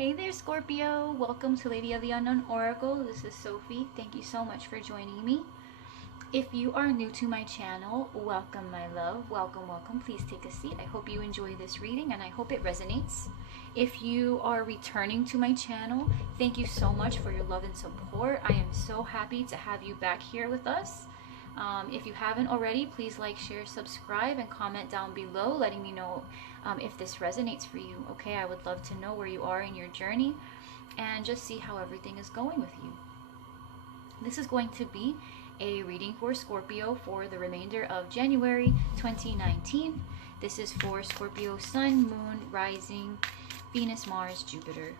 Hey there, Scorpio. Welcome to Lady of the Unknown Oracle. This is Sophi. Thank you so much for joining me. If you are new to my channel, welcome, my love. Welcome, welcome. Please take a seat. I hope you enjoy this reading and I hope it resonates. If you are returning to my channel, thank you so much for your love and support. I am so happy to have you back here with us. If you haven't already, please like, share, subscribe, and comment down below letting me know if this resonates for you. Okay, I would love to know where you are in your journey and just see how everything is going with you. This is going to be a reading for Scorpio for the remainder of January 2019. This is for Scorpio Sun, Moon, Rising, Venus, Mars, Jupiter.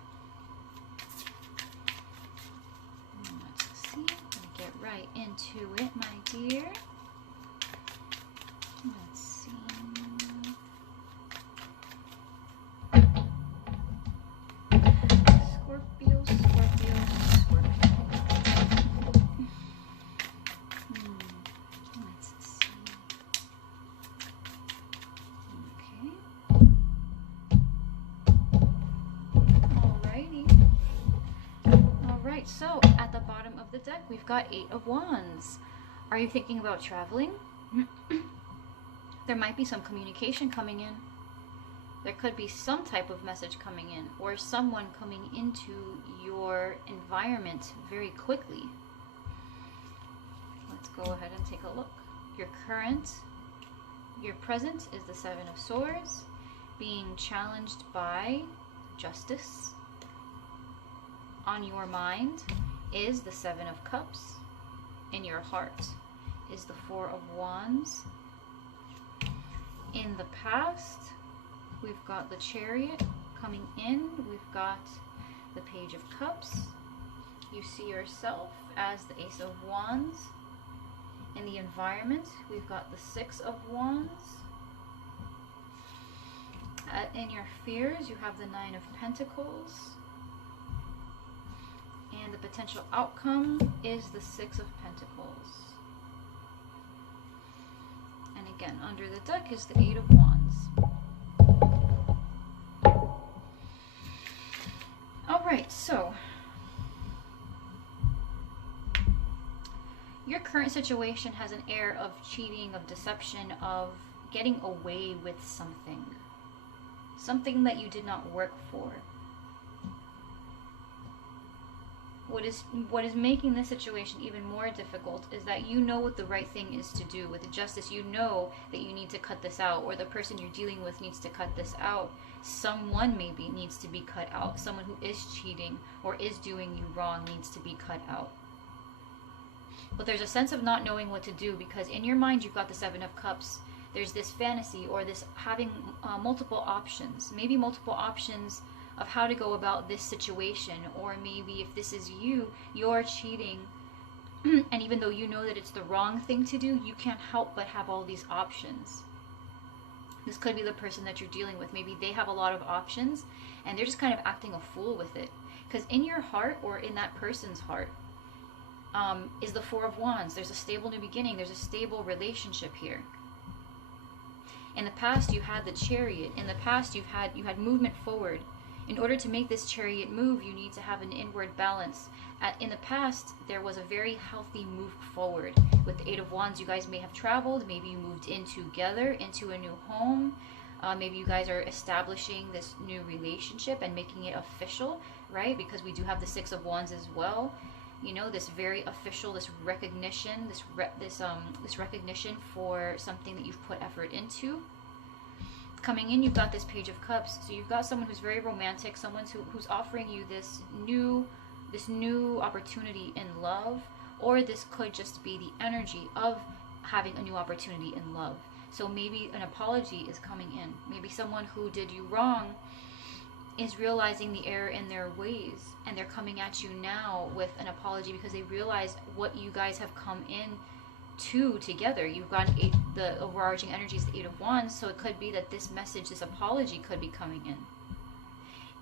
Let's see. Get right into it, my dear. Let's see. Scorpio, Scorpio, Scorpio. Let's see. Okay. Alrighty. Alright, so at the bottom of the deck, we've got 8 of Wands. Are you thinking about traveling? There might be some communication coming in. There could be some type of message coming in, or someone coming into your environment very quickly. Let's go ahead and take a look. Your present is the 7 of Swords, being challenged by justice. On your mind is the 7 of Cups. In your heart is the 4 of Wands. In the past, we've got the Chariot coming in. We've got the Page of Cups. You see yourself as the Ace of Wands. In the environment, we've got the 6 of Wands. In your fears, you have the 9 of Pentacles. And the potential outcome is the 6 of Pentacles. And again, under the deck is the 8 of Wands. Alright, so your current situation has an air of cheating, of deception, of getting away with something. Something that you did not work for. What is making this situation even more difficult is that you know what the right thing is to do. With justice, you know that you need to cut this out, or the person you're dealing with needs to cut this out. Someone maybe needs to be cut out. Someone who is cheating or is doing you wrong needs to be cut out. But there's a sense of not knowing what to do, because in your mind you've got the 7 of Cups. There's this fantasy, or this having multiple options. Maybe multiple options of how to go about this situation, or maybe if this is you're cheating, and even though you know that it's the wrong thing to do, you can't help but have all these options. This could be the person that you're dealing with. Maybe they have a lot of options and they're just kind of acting a fool with it, because in your heart, or in that person's heart, is the 4 of Wands. There's a stable new beginning. There's a stable relationship here. In the past, you had the Chariot. In the past, you had movement forward. In order to make this Chariot move, you need to have an inward balance. In the past, there was a very healthy move forward. With the 8 of Wands, you guys may have traveled. Maybe you moved in together, into a new home. Maybe you guys are establishing this new relationship and making it official, right? Because we do have the 6 of Wands as well. You know, this very official, this recognition, this recognition for something that you've put effort into. Coming in, you've got this Page of Cups. So you've got someone who's very romantic, someone who's offering you this new opportunity in love, or this could just be the energy of having a new opportunity in love. So maybe an apology is coming in. Maybe someone who did you wrong is realizing the error in their ways, and they're coming at you now with an apology because they realize what you guys have come in to together. You've got the overarching energy is the 8 of Wands, so it could be that this message, this apology could be coming in.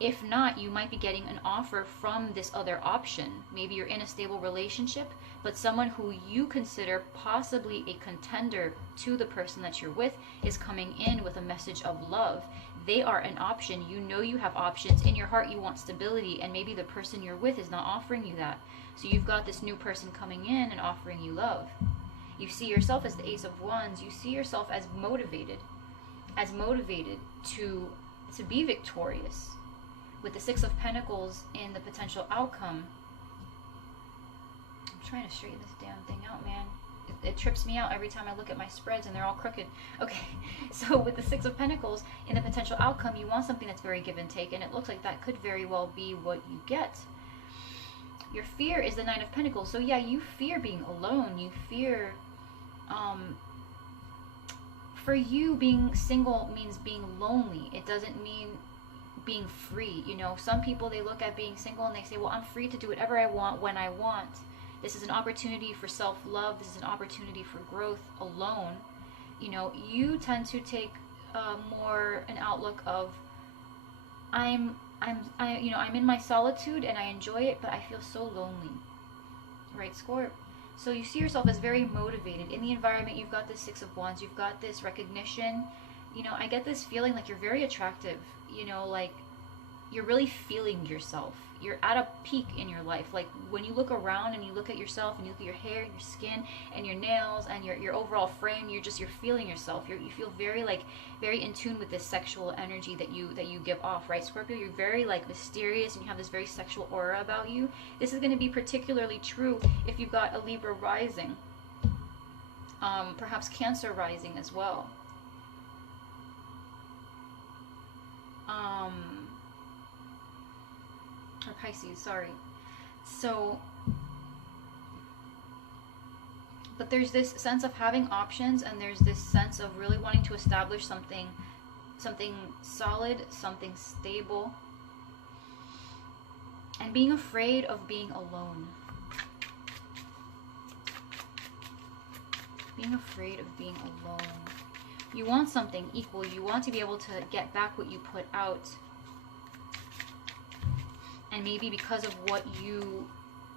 If not, you might be getting an offer from this other option. Maybe you're in a stable relationship, but someone who you consider possibly a contender to the person that you're with is coming in with a message of love. They are an option. You know you have options. In your heart, you want stability, and maybe the person you're with is not offering you that. So you've got this new person coming in and offering you love. You see yourself as the Ace of Wands. You see yourself as motivated to be victorious. With the Six of Pentacles in the potential outcome, I'm trying to straighten this damn thing out, man. It trips me out every time I look at my spreads and they're all crooked. Okay, so with the Six of Pentacles in the potential outcome, you want something that's very give and take, and it looks like that could very well be what you get. Your fear is the Nine of Pentacles. So yeah, you fear being alone. You fear, for you, being single means being lonely. It doesn't mean being free. You know, some people, they look at being single and they say, well, I'm free to do whatever I want when I want. This is an opportunity for self-love. This is an opportunity for growth alone. You know, you tend to take more an outlook of, I'm in my solitude and I enjoy it, but I feel so lonely. Right, Scorp? So you see yourself as very motivated. In the environment, you've got this Six of Wands. You've got this recognition. You know, I get this feeling like you're very attractive. You know, like you're really feeling yourself. You're at a peak in your life. Like when you look around and you look at yourself and you look at your hair and your skin and your nails and your overall frame, you're feeling yourself. You feel very in tune with this sexual energy that you give off, right, Scorpio? You're very mysterious and you have this very sexual aura about you. This is going to be particularly true if you've got a Libra rising, perhaps Cancer rising as well. Or Pisces, sorry. So, but there's this sense of having options, and there's this sense of really wanting to establish something solid, something stable, and being afraid of being alone. Being afraid of being alone. You want something equal. You want to be able to get back what you put out. And maybe because of what you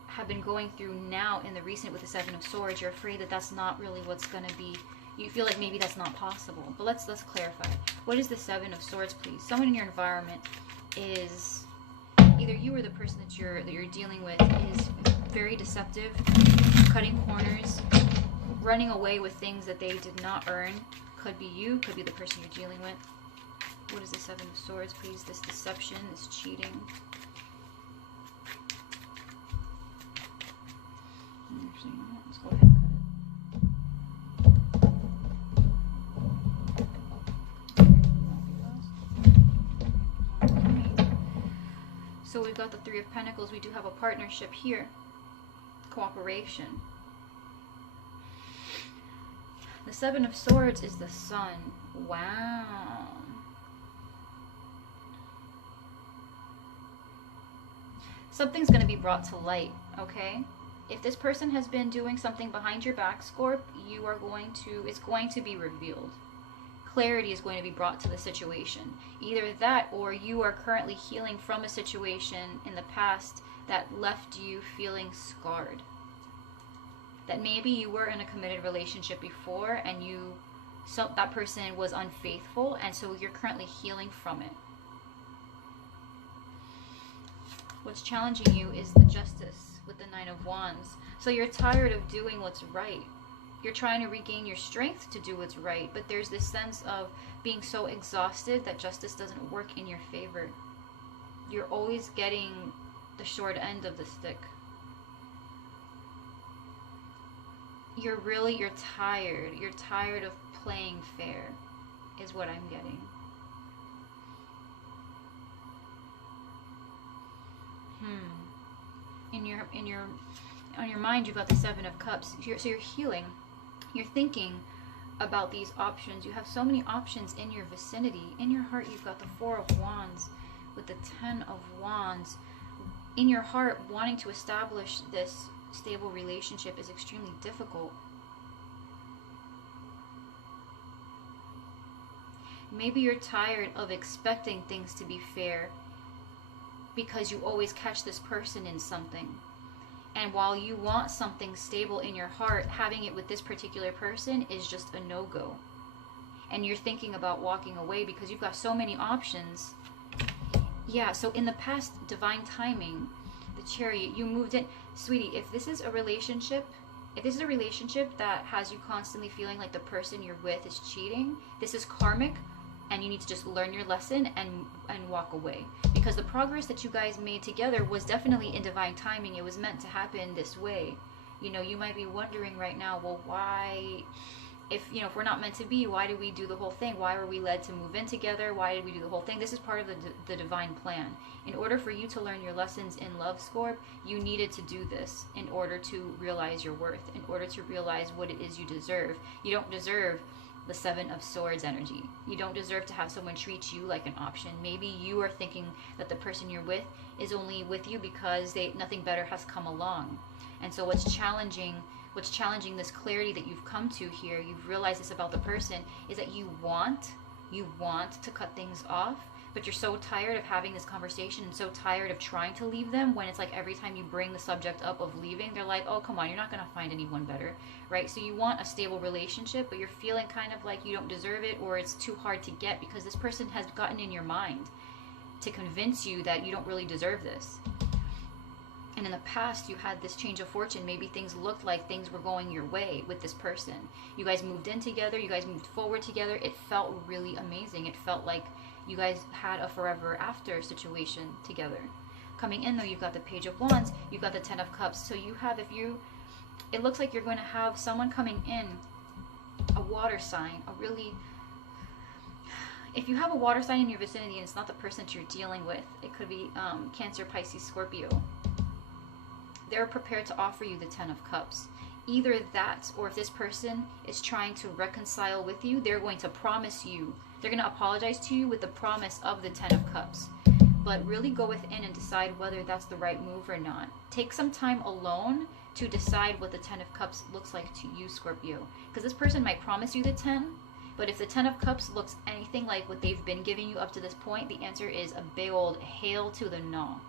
have been going through now in the recent with the Seven of Swords, you're afraid that that's not really what's going to be. You feel like maybe that's not possible. But let's clarify. What is the Seven of Swords, please? Someone in your environment is either you or the person that you're dealing with is very deceptive, cutting corners, running away with things that they did not earn. Could be you, could be the person you're dealing with. What is the Seven of Swords, please? This deception, this cheating. Actually, let's go ahead and cut it. So we've got the Three of Pentacles. We do have a partnership here. Cooperation. The Seven of Swords is the Sun. Wow. Something's going to be brought to light, okay? If this person has been doing something behind your back, Scorp, it's going to be revealed. Clarity is going to be brought to the situation. Either that, or you are currently healing from a situation in the past that left you feeling scarred. That maybe you were in a committed relationship before and that person was unfaithful, and so you're currently healing from it. What's challenging you is the Justice with the Nine of Wands. So you're tired of doing what's right. You're trying to regain your strength to do what's right, but there's this sense of being so exhausted that justice doesn't work in your favor. You're always getting the short end of the stick. You're tired. You're tired of playing fair, is what I'm getting. On your mind, you've got the Seven of Cups. So you're healing. You're thinking about these options. You have so many options in your vicinity. In your heart, you've got the Four of Wands with the Ten of Wands. In your heart, wanting to establish this stable relationship is extremely difficult. Maybe you're tired of expecting things to be fair because you always catch this person in something. And while you want something stable in your heart, having it with this particular person is just a no-go. And you're thinking about walking away because you've got so many options. Yeah, so in the past, divine timing, the Chariot, you moved in. Sweetie, if this is a relationship that has you constantly feeling like the person you're with is cheating, this is karmic, and you need to just learn your lesson and walk away. Because the progress that you guys made together was definitely in divine timing. It was meant to happen this way. You know, you might be wondering right now, well, why, if we're not meant to be, why did we do the whole thing? Why were we led to move in together? Why did we do the whole thing? This is part of the divine plan. In order for you to learn your lessons in love, Scorp, you needed to do this in order to realize your worth, in order to realize what it is you deserve. You don't deserve the Seven of Swords energy. You don't deserve to have someone treat you like an option. Maybe you are thinking that the person you're with is only with you because nothing better has come along. And so what's challenging this clarity that you've come to here, you've realized this about the person, is that you want to cut things off, but you're so tired of having this conversation and so tired of trying to leave them, when it's like every time you bring the subject up of leaving, they're like, oh, come on, you're not going to find anyone better, right? So you want a stable relationship, but you're feeling kind of like you don't deserve it, or it's too hard to get because this person has gotten in your mind to convince you that you don't really deserve this. And in the past, you had this change of fortune. Maybe things looked like things were going your way with this person. You guys moved in together. You guys moved forward together. It felt really amazing. It felt like you guys had a forever after situation together. Coming in, though, you've got the Page of Wands. You've got the Ten of Cups. So you have, it looks like you're going to have someone coming in, a water sign, if you have a water sign in your vicinity and it's not the person that you're dealing with, it could be Cancer, Pisces, Scorpio. They're prepared to offer you the Ten of Cups. Either that, or if this person is trying to reconcile with you, they're going to promise you, they're going to apologize to you with the promise of the Ten of Cups. But really go within and decide whether that's the right move or not. Take some time alone to decide what the Ten of Cups looks like to you, Scorpio. Because this person might promise you the 10, but if the Ten of Cups looks anything like what they've been giving you up to this point, the answer is a big old hail to the no.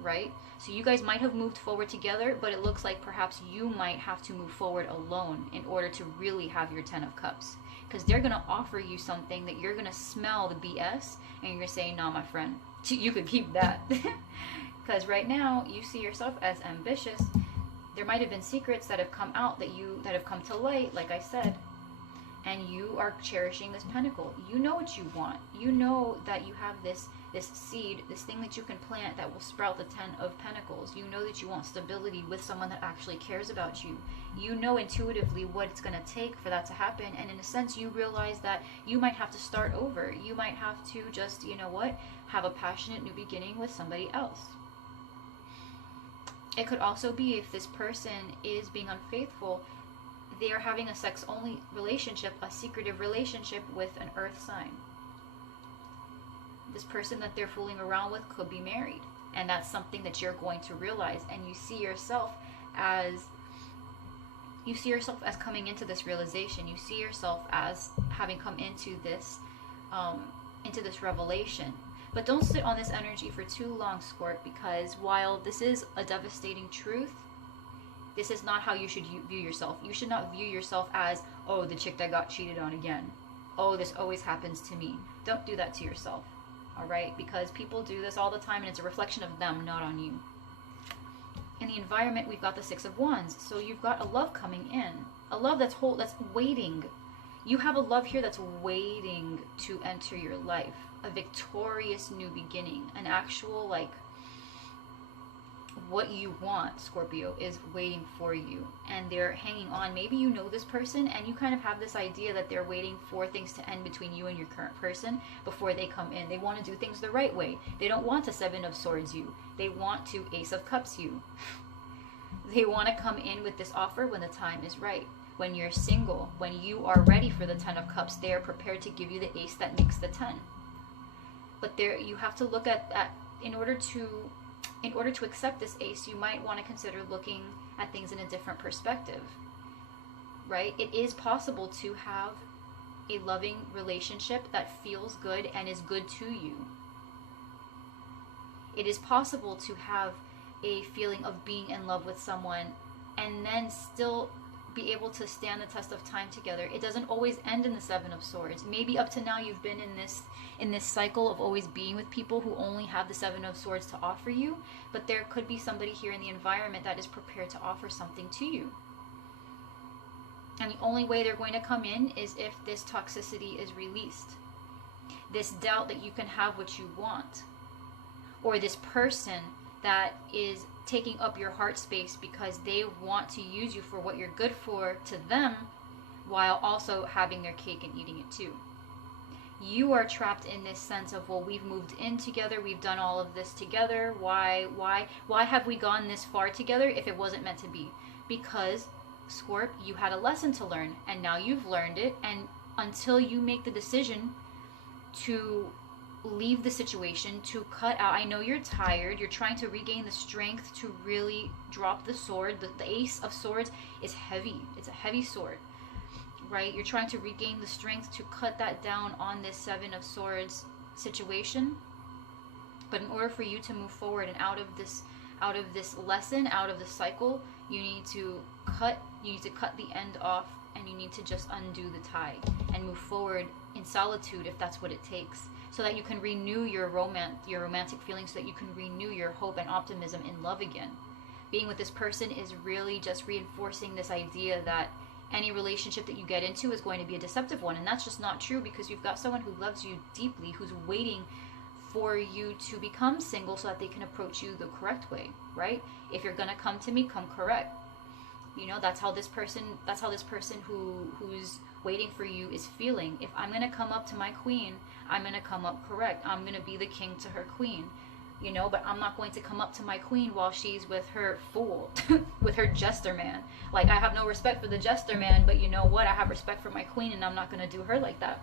Right? So you guys might have moved forward together, but it looks like perhaps you might have to move forward alone in order to really have your Ten of Cups. Because they're going to offer you something that you're going to smell the BS, and you're going to say, nah, my friend, you could keep that. Because right now, you see yourself as ambitious. There might have been secrets that have come out, that have come to light, like I said, and you are cherishing this pentacle. You know what you want. You know that you have this seed, this thing that you can plant that will sprout the 10 of Pentacles. You know that you want stability with someone that actually cares about you. You know intuitively what it's going to take for that to happen, and in a sense you realize that you might have to start over. You might have to just, have a passionate new beginning with somebody else. It could also be, if this person is being unfaithful, they are having a sex-only relationship, a secretive relationship with an earth sign. This person that they're fooling around with could be married, and that's something that you're going to realize, and you see yourself as coming into this realization. You see yourself as having come into this revelation. But don't sit on this energy for too long, Scorp, because while this is a devastating truth, this is not how you should view yourself. You should not view yourself as, oh, the chick that got cheated on again. Oh, this always happens to me. Don't do that to yourself. Alright? Because people do this all the time, and it's a reflection of them, not on you. In the environment, we've got the Six of Wands. So you've got a love coming in. A love that's waiting. You have a love here that's waiting to enter your life. A victorious new beginning. An actual, what you want, Scorpio, is waiting for you, and they're hanging on. Maybe you know this person, and you kind of have this idea that they're waiting for things to end between you and your current person before they come in. They want to do things the right way. They don't want to Seven of Swords you. They want to Ace of Cups you. They want to come in with this offer when the time is right. When you're single, when you are ready for the Ten of Cups, they are prepared to give you the ace that makes the 10. But you have to look at in order to accept this ace, you might want to consider looking at things in a different perspective, right? It is possible to have a loving relationship that feels good and is good to you. It is possible to have a feeling of being in love with someone and then still be able to stand the test of time together. It doesn't always end in the Seven of Swords. Maybe up to now you've been in this cycle of always being with people who only have the Seven of Swords to offer you, but there could be somebody here in the environment that is prepared to offer something to you. And the only way they're going to come in is if this toxicity is released. This doubt that you can have what you want. Or this person that is taking up your heart space because they want to use you for what you're good for to them, while also having their cake and eating it too. You are trapped in this sense of, well, we've moved in together, we've done all of this together, why have we gone this far together if it wasn't meant to be? Because, Scorp, you had a lesson to learn, and now you've learned it, and until you make the decision to leave the situation, to cut out, I know you're tired, you're trying to regain the strength to really drop the sword. The Ace of Swords is heavy. It's a heavy sword, right? You're trying to regain the strength to cut that down on this Seven of Swords situation. But in order for you to move forward and out of this lesson, out of the cycle, you need to cut the end off, and you need to just undo the tie and move forward in solitude if that's what it takes, so that you can renew your romantic feelings, so that you can renew your hope and optimism in love again. Being with this person is really just reinforcing this idea that any relationship that you get into is going to be a deceptive one, and that's just not true, because you've got someone who loves you deeply, who's waiting for you to become single so that they can approach you the correct way, right? If you're gonna come to me, come correct. You know, that's how this person who's waiting for you is feeling. If I'm gonna come up to my queen, I'm gonna come up correct. I'm gonna be the king to her queen, you know, but I'm not going to come up to my queen while she's with her fool, with her jester man. Like, I have no respect for the jester man, but you know what? I have respect for my queen, and I'm not gonna do her like that.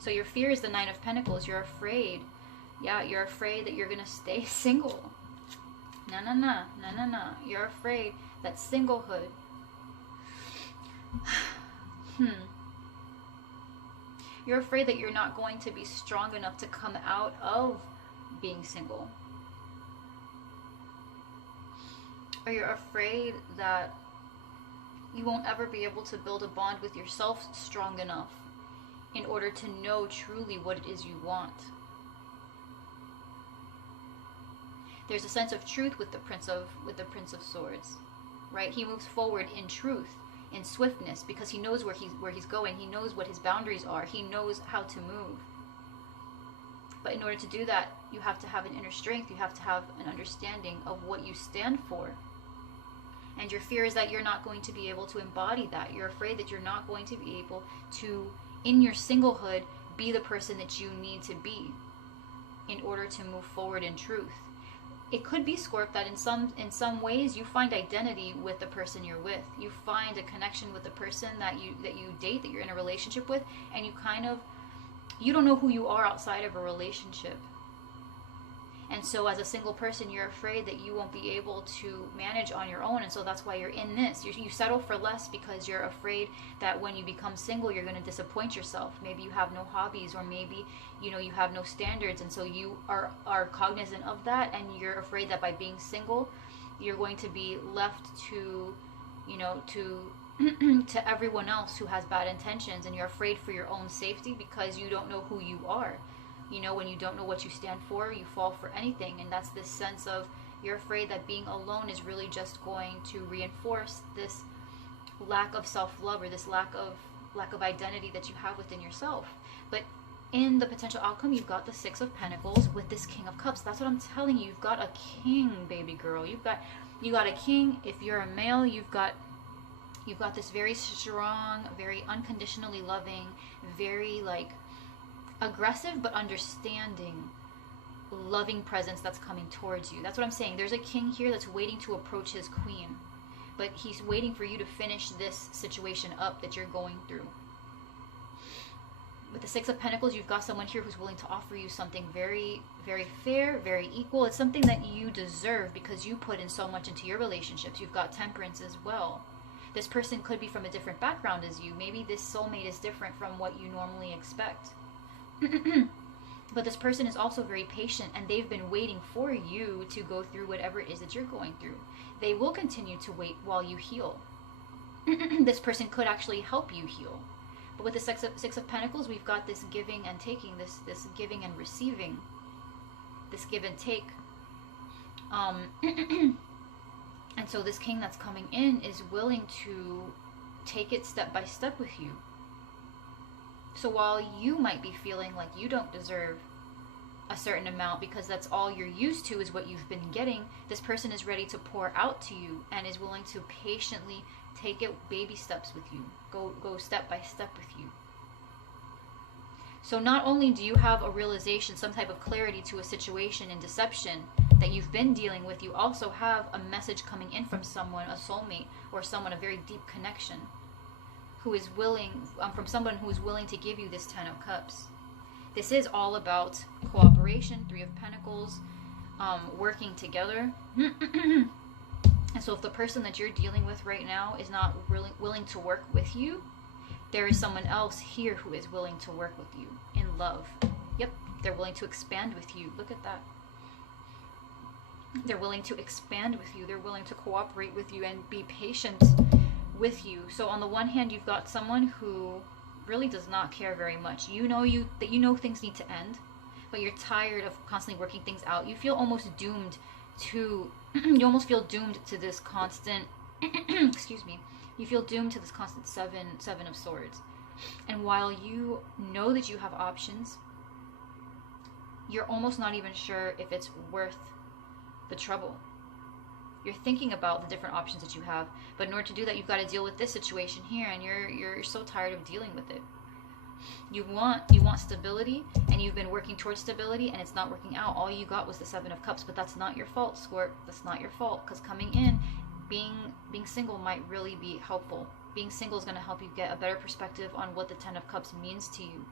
So your fear is the Nine of Pentacles. You're afraid. Yeah, you're afraid that you're gonna stay single. No. You're afraid that singlehood. You're afraid that you're not going to be strong enough to come out of being single. Or you're afraid that you won't ever be able to build a bond with yourself strong enough in order to know truly what it is you want. There's a sense of truth with the Prince of Swords, right? He moves forward in truth, in swiftness, because he knows where he's going. He knows what his boundaries are. He knows how to move. But in order to do that, you have to have an inner strength. You have to have an understanding of what you stand for. And your fear is that you're not going to be able to embody that. You're afraid that you're not going to be able to, in your singlehood, be the person that you need to be in order to move forward in truth. It could be, Scorp, that in some ways you find identity with the person you're with. You find a connection with the person that you date, that you're in a relationship with, and you don't know who you are outside of a relationship. And so as a single person, you're afraid that you won't be able to manage on your own, and so that's why you're in this. You settle for less because you're afraid that when you become single, you're going to disappoint yourself. Maybe you have no hobbies, or maybe you have no standards, and so you are cognizant of that, and you're afraid that by being single, you're going to be left to to everyone else who has bad intentions, and you're afraid for your own safety because you don't know who you are. When you don't know what you stand for, you fall for anything. And that's this sense of, you're afraid that being alone is really just going to reinforce this lack of self-love, or this lack of identity that you have within yourself. But in the potential outcome, you've got the Six of Pentacles with this King of Cups. That's what I'm telling you. You've got a king, baby girl. You got a king. If you're a male, you've got this very strong, very unconditionally loving, very aggressive but understanding, loving presence that's coming towards you. That's what I'm saying. There's a king here that's waiting to approach his queen, but he's waiting for you to finish this situation up that you're going through. With the Six of Pentacles, you've got someone here who's willing to offer you something very, very fair, very equal. It's something that you deserve because you put in so much into your relationships. You've got Temperance as well. This person could be from a different background as you. Maybe this soulmate is different from what you normally expect. But this person is also very patient, and they've been waiting for you to go through whatever it is that you're going through. They will continue to wait while you heal. This person could actually help you heal. But with the Six of Pentacles, we've got this giving and taking, this giving and receiving, this give and take. And so this king that's coming in is willing to take it step by step with you. So while you might be feeling like you don't deserve a certain amount because that's all you're used to is what you've been getting, this person is ready to pour out to you and is willing to patiently take it baby steps with you. Go step by step with you. So not only do you have a realization, some type of clarity to a situation in deception that you've been dealing with, you also have a message coming in from someone, a soulmate, or someone, a very deep connection, who is willing, from someone who is willing to give you this 10 of Cups. This is all about cooperation, 3 of Pentacles, working together. And so if the person that you're dealing with right now is not really willing to work with you, there is someone else here who is willing to work with you in love. Yep, they're willing to expand with you. Look at that. They're willing to expand with you. They're willing to cooperate with you and be patient with you. So on the one hand, you've got someone who really does not care very much. You know things need to end, but you're tired of constantly working things out. You feel almost doomed to you almost feel doomed to this constant excuse me. You feel doomed to this constant seven of swords. And while you know that you have options, you're almost not even sure if it's worth the trouble. You're thinking about the different options that you have, but in order to do that, you've got to deal with this situation here, and you're so tired of dealing with it. You want stability, and you've been working towards stability, and it's not working out. All you got was the 7 of Cups, but that's not your fault, Scorp. That's not your fault, because coming in, being single might really be helpful. Being single is going to help you get a better perspective on what the 10 of Cups means to you.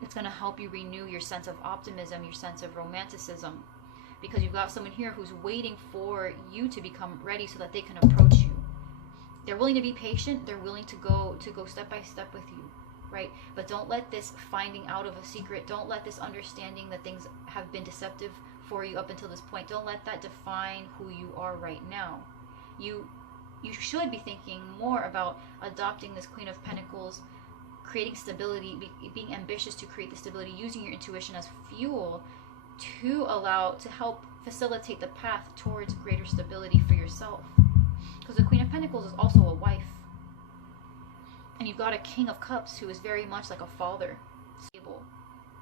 It's going to help you renew your sense of optimism, your sense of romanticism, because you've got someone here who's waiting for you to become ready so that they can approach you. They're willing to be patient. They're willing to go step by step with you, right? But don't let this finding out of a secret, don't let this understanding that things have been deceptive for you up until this point, don't let that define who you are right now. You should be thinking more about adopting this Queen of Pentacles, creating stability, being ambitious to create the stability, using your intuition as fuel to help facilitate the path towards greater stability for yourself. Because the Queen of Pentacles is also a wife. And you've got a King of Cups who is very much like a father, stable.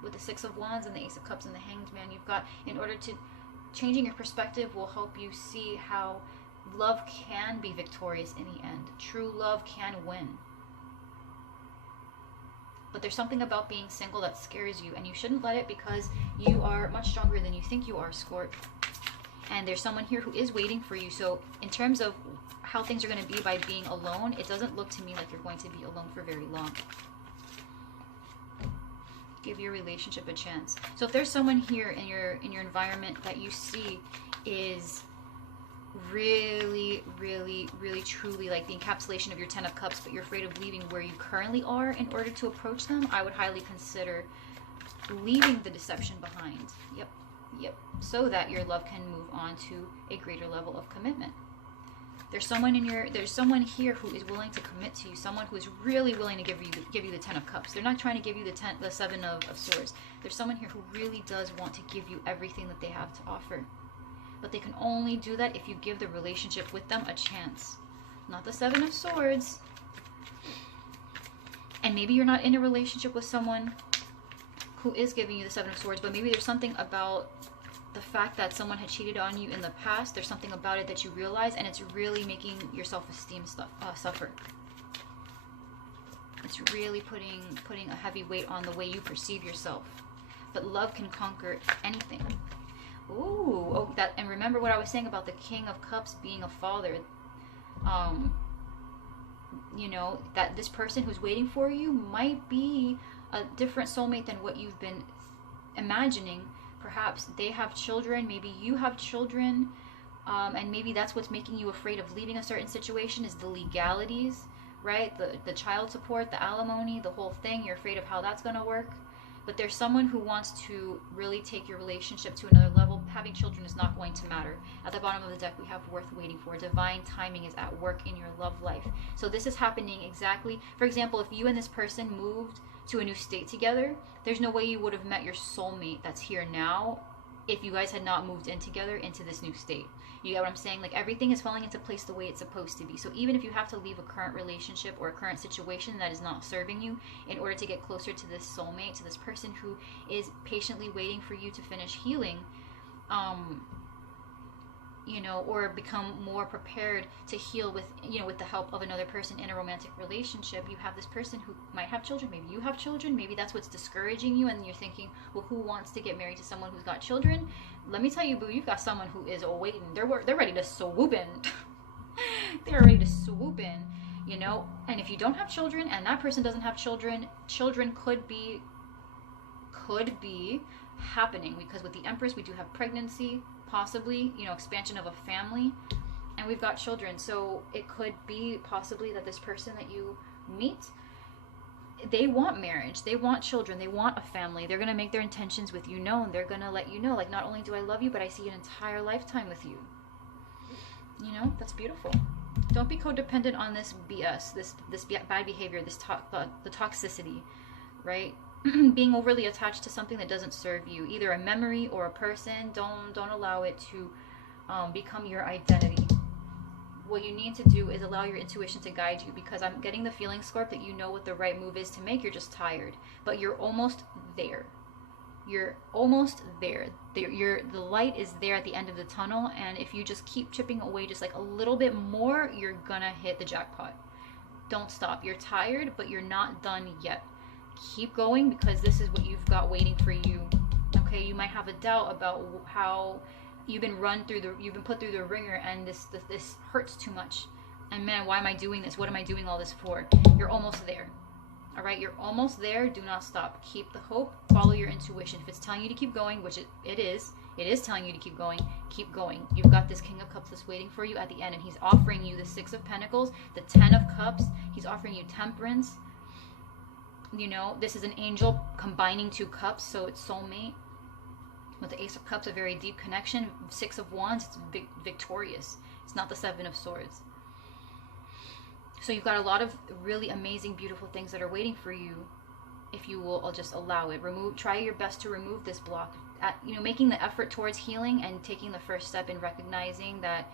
With the 6 of Wands and the Ace of Cups and the Hanged Man, you've got, in order to, changing your perspective will help you see how love can be victorious in the end. True love can win. But there's something about being single that scares you, and you shouldn't let it, because you are much stronger than you think you are, Scorp. And there's someone here who is waiting for you. So in terms of how things are going to be by being alone, it doesn't look to me like you're going to be alone for very long. Give your relationship a chance. So if there's someone here in your environment that you see is really, really, really, truly like the encapsulation of your 10 of Cups, but you're afraid of leaving where you currently are in order to approach them, I would highly consider leaving the deception behind. Yep. So that your love can move on to a greater level of commitment. There's someone here who is willing to commit to you, someone who is really willing to give you the 10 of Cups. They're not trying to give you the 7 of Swords. There's someone here who really does want to give you everything that they have to offer. But they can only do that if you give the relationship with them a chance. Not the 7 of Swords. And maybe you're not in a relationship with someone who is giving you the 7 of Swords, but maybe there's something about the fact that someone had cheated on you in the past. There's something about it that you realize, and it's really making your self-esteem suffer. It's really putting a heavy weight on the way you perceive yourself. But love can conquer anything. Ooh, and remember what I was saying about the King of Cups being a father. You know, that this person who's waiting for you might be a different soulmate than what you've been imagining. Perhaps they have children, maybe you have children, and maybe that's what's making you afraid of leaving a certain situation, is the legalities, right? The child support, the alimony, the whole thing. You're afraid of how that's going to work. But there's someone who wants to really take your relationship to another level. Having children is not going to matter. At the bottom of the deck, we have worth waiting for. Divine timing is at work in your love life. So this is happening exactly. For example, if you and this person moved to a new state together, there's no way you would have met your soulmate that's here now if you guys had not moved in together into this new state. You get what I'm saying? Like, everything is falling into place the way it's supposed to be. So even if you have to leave a current relationship or a current situation that is not serving you in order to get closer to this soulmate, to this person who is patiently waiting for you to finish healing, you know, or become more prepared to heal with, you know, with the help of another person in a romantic relationship. You have this person who might have children. Maybe you have children. Maybe that's what's discouraging you, and you're thinking, well, who wants to get married to someone who's got children? Let me tell you, boo, you've got someone who is waiting. They're ready to swoop in. They're ready to swoop in, you know. And if you don't have children and that person doesn't have children, children could be happening, because with the Empress we do have pregnancy, possibly, you know, expansion of a family, and we've got children. So it could be possibly that this person that you meet, they want marriage, they want children, they want a family. They're going to make their intentions with you known. They're going to let you know, like, not only do I love you, but I see an entire lifetime with you. You know, that's beautiful. Don't be codependent on this BS, this bad behavior, the toxicity, right? Being overly attached to something that doesn't serve you, either a memory or a person. Don't allow it to become your identity. What you need to do is allow your intuition to guide you, because I'm getting the feeling, Scorp, that you know what the right move is to make. You're just tired, but you're almost there. You're almost there. The light is there at the end of the tunnel, and if you just keep chipping away just like a little bit more, you're gonna hit the jackpot. Don't stop. You're tired, but you're not done yet. Keep going, because this is what you've got waiting for you. Okay, you might have a doubt about how you've been put through the ringer, and this hurts too much. And man, why am I doing this? What am I doing all this for? You're almost there. All right, you're almost there. Do not stop. Keep the hope. Follow your intuition. If it's telling you to keep going, which it is telling you to keep going, keep going. You've got this King of Cups that's waiting for you at the end, and he's offering you the Six of Pentacles, the Ten of Cups. He's offering you temperance. You know, this is an angel combining two cups, so it's soulmate. With the Ace of Cups, a very deep connection. Six of Wands, it's victorious. It's not the Seven of Swords. So you've got a lot of really amazing, beautiful things that are waiting for you, if you will just allow it. Try your best to remove this block. You know, making the effort towards healing and taking the first step in recognizing that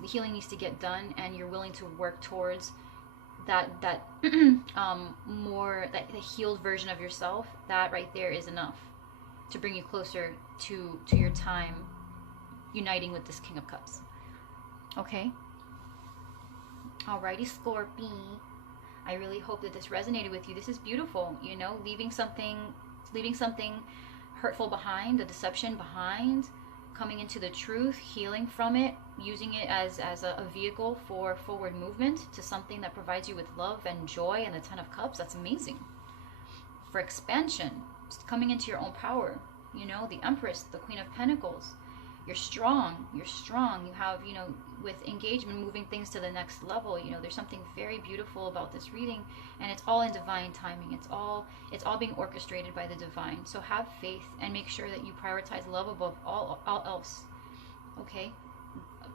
the healing needs to get done, and you're willing to work towards that more, that the healed version of yourself. That right there is enough to bring you closer to your time uniting with this King of Cups. Okay. Alrighty, Scorpio. I really hope that this resonated with you. This is beautiful, you know, leaving something hurtful behind, the deception behind, coming into the truth, healing from it, using it as a vehicle for forward movement to something that provides you with love and joy, and the Ten of Cups. That's amazing. For expansion, just coming into your own power, you know, the Empress, the Queen of Pentacles. You're strong. You have, you know, with engagement, moving things to the next level. You know, there's something very beautiful about this reading, and it's all in divine timing. It's all being orchestrated by the divine. So have faith and make sure that you prioritize love above all else. Okay?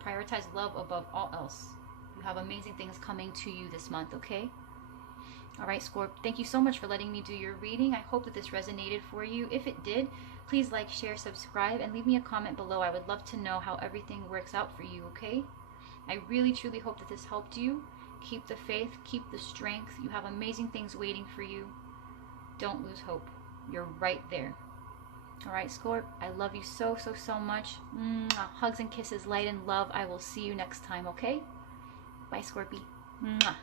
Prioritize love above all else. You have amazing things coming to you this month, okay? All right, Scorp, thank you so much for letting me do your reading. I hope that this resonated for you. If it did, please like, share, subscribe, and leave me a comment below. I would love to know how everything works out for you, okay? I really, truly hope that this helped you. Keep the faith, keep the strength. You have amazing things waiting for you. Don't lose hope. You're right there. All right, Scorp, I love you so, so, so much. Hugs and kisses, light and love. I will see you next time, okay? Bye, Scorpie. Mwah.